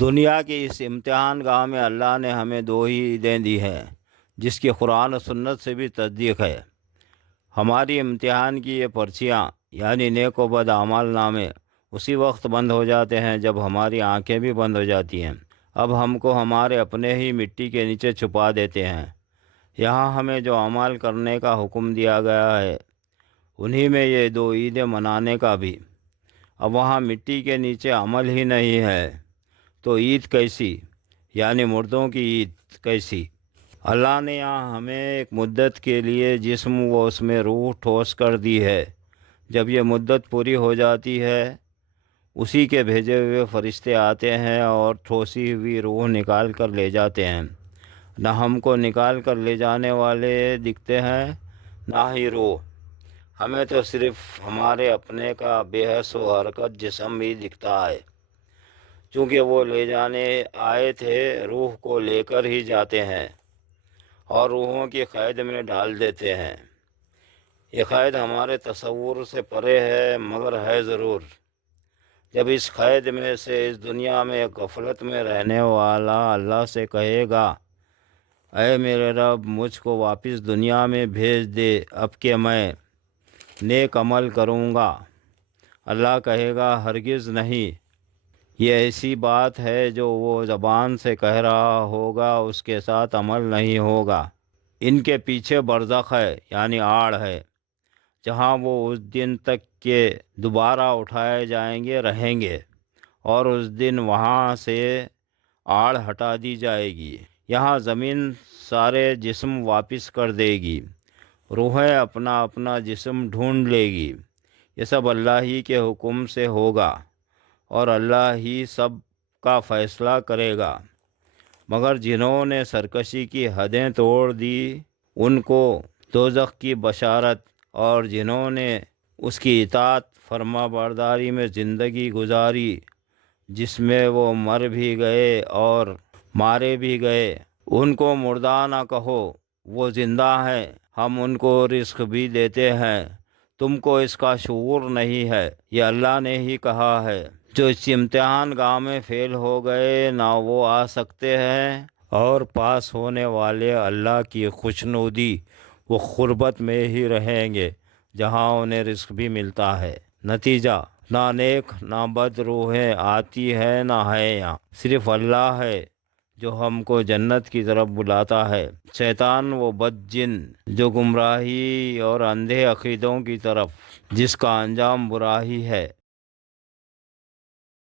دنیا کی اس امتحان گاہ میں اللہ نے ہمیں دو ہی عیدیں دی ہیں، جس کی قرآن و سنت سے بھی تصدیق ہے۔ ہماری امتحان کی یہ پرچیاں یعنی نیک و بد اعمال نامے اسی وقت بند ہو جاتے ہیں جب ہماری آنکھیں بھی بند ہو جاتی ہیں۔ اب ہم کو ہمارے اپنے ہی مٹی کے نیچے چھپا دیتے ہیں۔ یہاں ہمیں جو اعمال کرنے کا حکم دیا گیا ہے انہی میں یہ دو عیدیں منانے کا بھی۔ اب وہاں مٹی کے نیچے عمل ہی نہیں ہے تو عید کیسی، یعنی مردوں کی عید کیسی؟ اللہ نے یہاں ہمیں ایک مدت کے لیے جسم و اس میں روح ٹھوس کر دی ہے۔ جب یہ مدت پوری ہو جاتی ہے اسی کے بھیجے ہوئے فرشتے آتے ہیں اور ٹھوسی ہوئی روح نکال کر لے جاتے ہیں۔ نہ ہم کو نکال کر لے جانے والے دکھتے ہیں نہ ہی روح، ہمیں تو صرف ہمارے اپنے کا بے حس و حرکت جسم ہی دکھتا ہے۔ چونکہ وہ لے جانے آئے تھے روح کو لے کر ہی جاتے ہیں اور روحوں کی قید میں ڈال دیتے ہیں۔ یہ قید ہمارے تصور سے پرے ہے مگر ہے ضرور۔ جب اس قید میں سے اس دنیا میں غفلت میں رہنے والا اللہ سے کہے گا اے میرے رب مجھ کو واپس دنیا میں بھیج دے اب کہ میں نیک عمل کروں گا، اللہ کہے گا ہرگز نہیں، یہ ایسی بات ہے جو وہ زبان سے کہہ رہا ہوگا اس کے ساتھ عمل نہیں ہوگا۔ ان کے پیچھے برزخ ہے یعنی آڑ ہے جہاں وہ اس دن تک کہ دوبارہ اٹھائے جائیں گے رہیں گے، اور اس دن وہاں سے آڑ ہٹا دی جائے گی۔ یہاں زمین سارے جسم واپس کر دے گی، روحیں اپنا اپنا جسم ڈھونڈ لے گی۔ یہ سب اللہ ہی کے حکم سے ہوگا اور اللہ ہی سب کا فیصلہ کرے گا۔ مگر جنہوں نے سرکشی کی حدیں توڑ دی ان کو دوزخ کی بشارت، اور جنہوں نے اس کی اطاعت فرما برداری میں زندگی گزاری جس میں وہ مر بھی گئے اور مارے بھی گئے، ان کو مردہ نہ کہو، وہ زندہ ہیں، ہم ان کو رزق بھی دیتے ہیں، تم کو اس کا شعور نہیں ہے، یہ اللہ نے ہی کہا ہے۔ جو اس امتحان گاہ میں فیل ہو گئے نہ وہ آ سکتے ہیں، اور پاس ہونے والے اللہ کی خوشنودی وہ غربت میں ہی رہیں گے جہاں انہیں رزق بھی ملتا ہے۔ نتیجہ نہ نیک نہ بد روحیں آتی ہے نہ ہے یہاں، صرف اللہ ہے جو ہم کو جنت کی طرف بلاتا ہے۔ شیطان وہ بد جن جو گمراہی اور اندھے عقیدوں کی طرف جس کا انجام برا ہی ہے